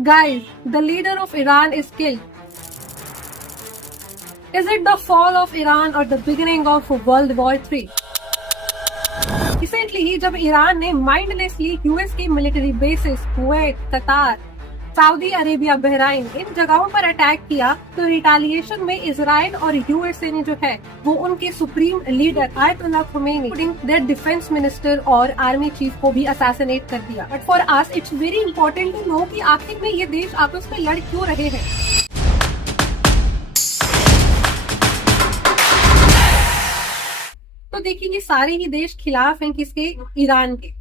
Guys, the leader of Iran is killed. Is it the fall of Iran or the beginning of World War III? Recently ही जब Iran ने mindlessly US के military bases Kuwait, Qatar, Saudi Arabia, Bahrain इन जगहों पर attack किया तो retaliation में इजराइल और यूएसए ने जो है वो उनके supreme leader Ayatollah Khomeini, their defence minister और आर्मी चीफ को भी असैसिनेट कर दिया। But for us it's very important to know कि आखिर में ये देश आपस में लड़ क्यों रहे हैं। तो देखिए, ये सारे ही देश खिलाफ हैं किसके? ईरान के।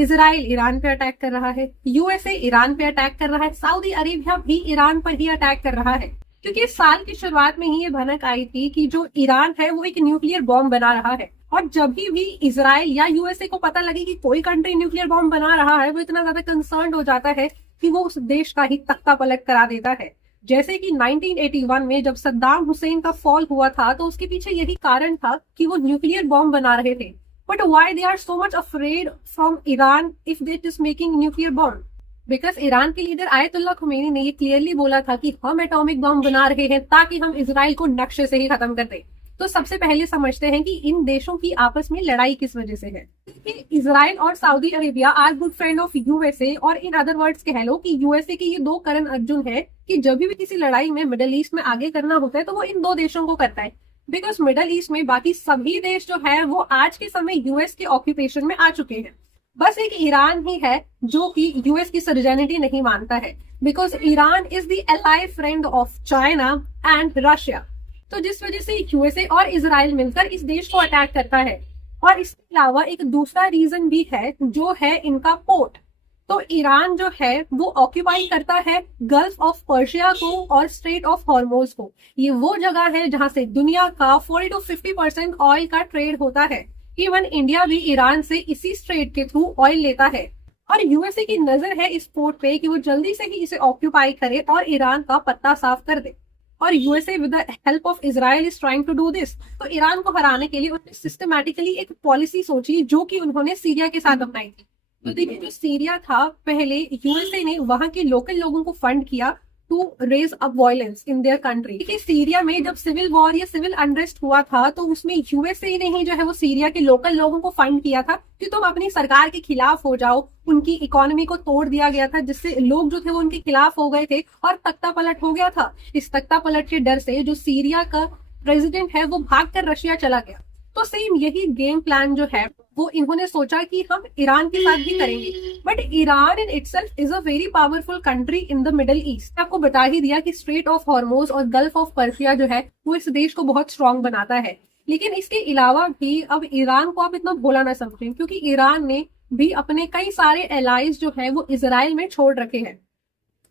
इजराइल ईरान पे अटैक कर रहा है, यूएसए ईरान पे अटैक कर रहा है, सऊदी अरेबिया भी ईरान पर ही अटैक कर रहा है। क्योंकि इस साल की शुरुआत में ही ये भनक आई थी कि जो ईरान है वो एक न्यूक्लियर बॉम्ब बना रहा है। और जब भी इजराइल या यूएसए को पता लगे कि कोई कंट्री न्यूक्लियर बॉम्ब बना रहा है, वो इतना ज्यादा कंसर्न हो जाता है कि वो उस देश का ही तख्ता पलट करा देता है। जैसे कि 1981 में जब सद्दाम हुसैन का फॉल हुआ था तो उसके पीछे यही कारण था कि वो न्यूक्लियर बॉम्ब बना रहे थे। But why they are so much afraid from Iran if they is making nuclear bomb? Because Iran के लीडर आयतुल्लाह खुमैनी ने ये क्लियरली बोला था कि हम एटॉमिक बॉम्ब बना रहे हैं ताकि हम इजराइल को नक्शे से ही खत्म कर दें। तो सबसे पहले समझते हैं कि इन देशों की आपस में लड़ाई किस वजह से है। इजराइल और Saudi Arabia are good friend of USA, और इन अदर वर्ड्स कह लो कि यूएसए के ये दो करण अर्जुन है कि जब भी किसी लड़ाई में मिडिल ईस्ट में आगे करना होता है तो वो इन दो देशों को करता है। बिकॉज मिडिल ईस्ट में बाकी सभी देश जो है वो आज के समय यूएस के ऑक्यूपेशन में आ चुके हैं। बस एक ईरान ही है जो कि यूएस की सर्जनिटी नहीं मानता है, because Iran is the ally friend of China and Russia. तो जिस वजह से यूएसए और इजराइल मिलकर इस देश को अटैक करता है। और इसके अलावा एक दूसरा रीजन भी है जो है इनका पोर्ट। तो ईरान जो है वो ऑक्यूपाई करता है गल्फ ऑफ पर्शिया को और स्ट्रेट ऑफ हॉर्मोज को। ये वो जगह है जहां से दुनिया का 40 to 50% ऑयल का ट्रेड होता है। इवन इंडिया भी ईरान से इसी स्ट्रेट के थ्रू ऑयल लेता है। और यूएसए की नजर है इस पोर्ट पे कि वो जल्दी से ही इसे ऑक्यूपाई करे और ईरान का पत्ता साफ कर दे। और USA with the help of Israel is trying to do this. तो ईरान को हराने के लिए उन्होंने सिस्टमैटिकली एक पॉलिसी सोची जो कि उन्होंने सीरिया के साथ अपनाई थी। तो देखिए, जो सीरिया था पहले यूएसए ने वहां के लोकल लोगों को फंड किया to raise up violence in their country. देखिए, सीरिया में जब सिविल वॉर या सिविल अनरेस्ट हुआ था तो उसमें यूएसए ने ही जो है वो सीरिया के लोकल लोगों को फंड किया था कि तुम अपनी सरकार के खिलाफ हो जाओ। उनकी इकोनॉमी को तोड़ दिया गया था जिससे लोग जो थे वो उनके खिलाफ हो गए थे और तख्ता पलट हो गया था। इस तख्ता पलट के डर से जो सीरिया का प्रेसिडेंट है वो भागकर रशिया चला गया। तो सेम यही गेम प्लान जो है वो इन्होंने सोचा कि हम ईरान के साथ भी करेंगे। But Iran in itself is a very powerful country in the middle east. आपको बता ही दिया कि स्ट्रेट ऑफ हॉर्मोज और गल्फ ऑफ पर्शिया जो है वो इस देश को बहुत स्ट्रांग बनाता है। लेकिन इसके अलावा भी अब ईरान को आप इतना भोला ना समझें, क्योंकि ईरान ने भी अपने कई सारे एलाइज जो है वो इजराइल में छोड़ रखे हैं।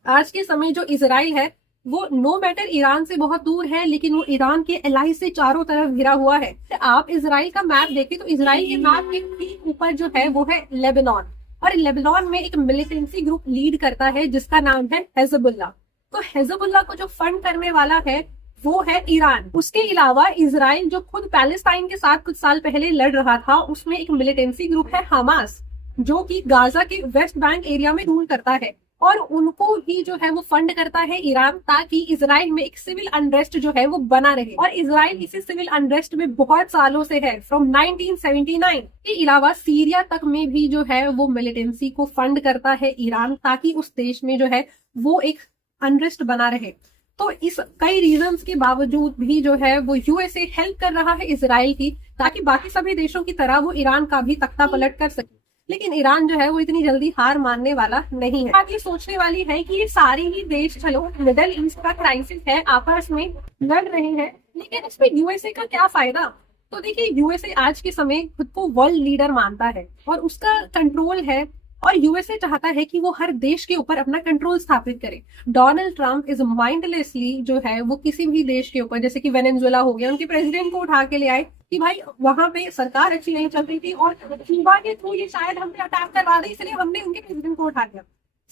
आज के समय जो इजराइल है वो नो मैटर ईरान से बहुत दूर है, लेकिन वो ईरान के एलाई से चारों तरफ घिरा हुआ है। आप इजराइल का मैप देखें तो इजराइल के मैप के ठीक ऊपर जो है वो है लेबनान, और लेबनान में एक मिलिटेंसी ग्रुप लीड करता है जिसका नाम है हिजबुल्लाह। तो हिजबुल्लाह को जो फंड करने वाला है वो है ईरान। उसके अलावा इजराइल जो खुद पैलेस्टाइन के साथ कुछ साल पहले लड़ रहा था, उसमें एक मिलिटेंसी ग्रुप है हमास जो कि गाजा के वेस्ट बैंक एरिया में रूल करता है, और उनको ही जो है वो फंड करता है ईरान, ताकि इजराइल में एक सिविल अनरेस्ट जो है वो बना रहे। और इजराइल इसी सिविल अनरेस्ट में बहुत सालों से है, फ्रॉम 1979। के अलावा सीरिया तक में भी जो है वो मिलिटेंसी को फंड करता है ईरान, ताकि उस देश में जो है वो एक अनरेस्ट बना रहे। तो इस कई रीजंस के बावजूद भी जो है वो यूएसए हेल्प कर रहा है इजराइल की, ताकि बाकी सभी देशों की तरह वो ईरान का भी तख्ता पलट कर सके। लेकिन ईरान जो है वो इतनी जल्दी हार मानने वाला नहीं है। बात ये सोचने वाली है कि ये सारे ही देश, चलो मिडिल ईस्ट का क्राइसिस है, आपस में लड़ रहे हैं, लेकिन इसमें यूएसए का क्या फायदा? तो देखिए, यूएसए आज के समय खुद को वर्ल्ड लीडर मानता है और उसका कंट्रोल है, और यूएसए चाहता है कि वो हर देश के ऊपर अपना कंट्रोल स्थापित करे। डोनाल्ड ट्रंप इज माइंडलेसली जो है वो किसी भी देश के ऊपर, जैसे कि वेनेजुएला हो गया, उनके प्रेसिडेंट को उठा के ले आए कि भाई वहां पे सरकार अच्छी नहीं चल रही थी और क्यूबा के थ्रू ये शायद हम पे अटैक करवा दे, इसलिए हमने उनके प्रेसिडेंट को उठा दिया।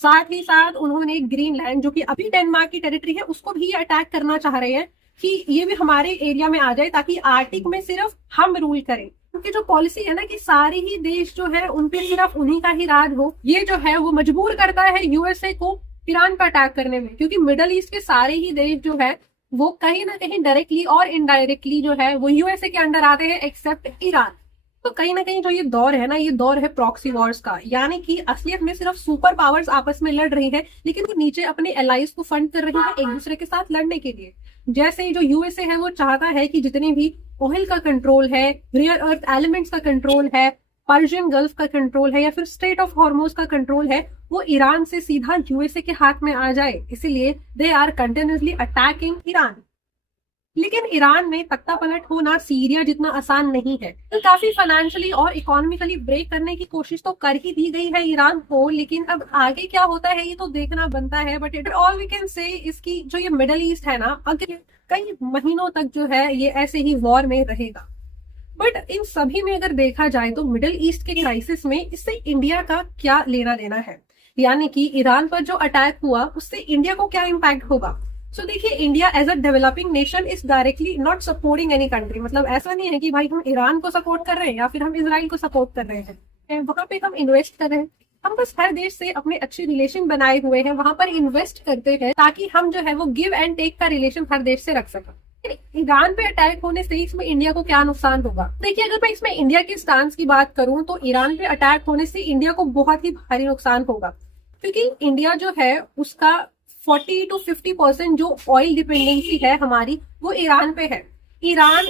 साथ ही साथ उन्होंने ग्रीनलैंड जो कि अभी डेनमार्क की टेरिटरी है उसको भी अटैक करना चाह रहे हैं कि ये भी हमारे एरिया में आ जाए, ताकि आर्टिक में सिर्फ हम रूल करें। क्योंकि जो पॉलिसी है ना कि सारे ही देश जो है उन पे सिर्फ उन्हीं का ही राज हो, ये जो है वो मजबूर करता है यूएसए को ईरान पर अटैक करने में, क्योंकि मिडल ईस्ट के सारे ही देश जो है वो कहीं ना कहीं डायरेक्टली और इनडायरेक्टली जो है वो यूएसए के अंडर आते हैं एक्सेप्ट ईरान। तो कहीं ना कहीं जो ये दौर है ना, ये दौर है प्रॉक्सी वॉर्स का, यानी कि असलियत में सिर्फ सुपर पावर्स आपस में लड़ रही है, लेकिन वो नीचे अपने एलाइज को फंड कर रही है एक दूसरे के साथ लड़ने के लिए। जैसे जो यूएसए है वो चाहता है कि जितने भी ऑयल का कंट्रोल है, रेयर अर्थ एलिमेंट्स का कंट्रोल है, पर्शियन गल्फ का कंट्रोल है, या फिर स्ट्रेट ऑफ हॉर्मोज का कंट्रोल है, वो ईरान से सीधा यूएसए के हाथ में आ जाए, इसीलिए they are continuously attacking Iran. लेकिन ईरान में तख्ता पलट होना सीरिया जितना आसान नहीं है। तो काफी फाइनेंशियली और इकोनॉमिकली ब्रेक करने की कोशिश तो कर ही दी गई है ईरान को, लेकिन अब आगे क्या होता है ये तो देखना बनता है। But it all we can say इसकी जो ये मिडल ईस्ट है ना, अगले कई महीनों तक जो है ये ऐसे ही वॉर में रहेगा। बट इन सभी में अगर देखा जाए तो मिडल ईस्ट के क्राइसिस में इससे इंडिया का क्या लेना देना है, यानी कि ईरान पर जो अटैक हुआ उससे इंडिया को क्या इम्पैक्ट होगा। सो देखिए, India as a developing nation is directly not supporting any country. मतलब ऐसा नहीं है कि भाई हम ईरान को सपोर्ट कर रहे हैं या फिर हम इसराइल को सपोर्ट कर रहे हैं, वहां पे हम इन्वेस्ट कर रहे हैं। हम बस हर देश से अपने अच्छे रिलेशन बनाए हुए हैं, वहां पर इन्वेस्ट करते हैं ताकि हम जो है वो गिव एंड टेक का रिलेशन हर देश से रख सकें। ईरान पे अटैक होने से इसमें इंडिया को क्या नुकसान होगा? देखिए, अगर मैं इसमें इंडिया के स्टांस की बात करूं तो ईरान पे अटैक होने से इंडिया को बहुत ही भारी नुकसान होगा, क्योंकि इंडिया जो है उसका 40 to 50% जो ऑयल डिपेंडेंसी है हमारी वो ईरान पे है। ईरान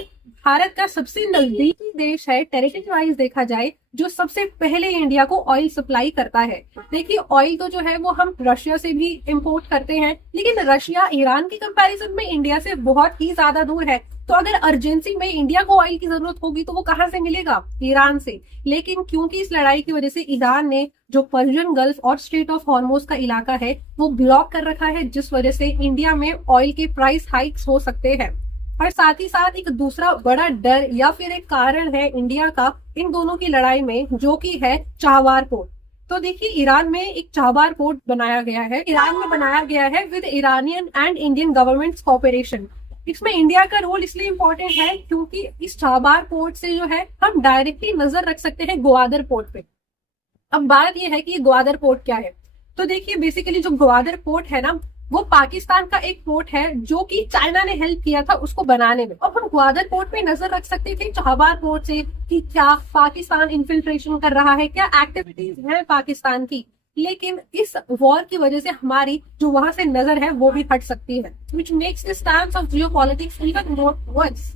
भारत का सबसे नजदीकी देश है टेरिटरी वाइज देखा जाए, जो सबसे पहले इंडिया को ऑयल सप्लाई करता है। देखिए, ऑयल तो जो है वो हम रशिया से भी इंपोर्ट करते हैं, लेकिन रशिया ईरान के कंपैरिजन में इंडिया से बहुत ही ज्यादा दूर है। तो अगर अर्जेंसी में इंडिया को ऑयल की जरूरत होगी तो वो कहाँ से मिलेगा? ईरान से। लेकिन क्योंकि इस लड़ाई की वजह से ईरान ने जो पर्शियन गल्फ और स्ट्रेट ऑफ हॉर्मोज का इलाका है वो ब्लॉक कर रखा है, जिस वजह से इंडिया में ऑयल के प्राइस हाइक्स हो सकते हैं। और साथ ही साथ एक दूसरा बड़ा डर या फिर एक कारण है इंडिया का इन दोनों की लड़ाई में, जो कि है चाबहार पोर्ट। तो देखिए, ईरान में एक चाबहार पोर्ट बनाया गया है, ईरान में बनाया गया है with Iranian and Indian government cooperation. इसमें इंडिया का रोल इसलिए इम्पोर्टेंट है क्योंकि इस चाबहार पोर्ट से जो है हम डायरेक्टली नजर रख सकते हैं ग्वादर पोर्ट पे। अब बात यह है कि ये ग्वादर पोर्ट क्या है। तो देखिए, बेसिकली जो ग्वादर पोर्ट है ना, वो पाकिस्तान का एक पोर्ट है जो कि चाइना ने हेल्प किया था उसको बनाने में। अब हम ग्वादर पोर्ट पे नजर रख सकते थे चाबहार पोर्ट से कि क्या पाकिस्तान इन्फिल्ट्रेशन कर रहा है, क्या एक्टिविटीज है पाकिस्तान की। लेकिन इस वॉर की वजह से हमारी जो वहां से नजर है वो भी हट सकती है, which makes the stance of geopolitics even more verse.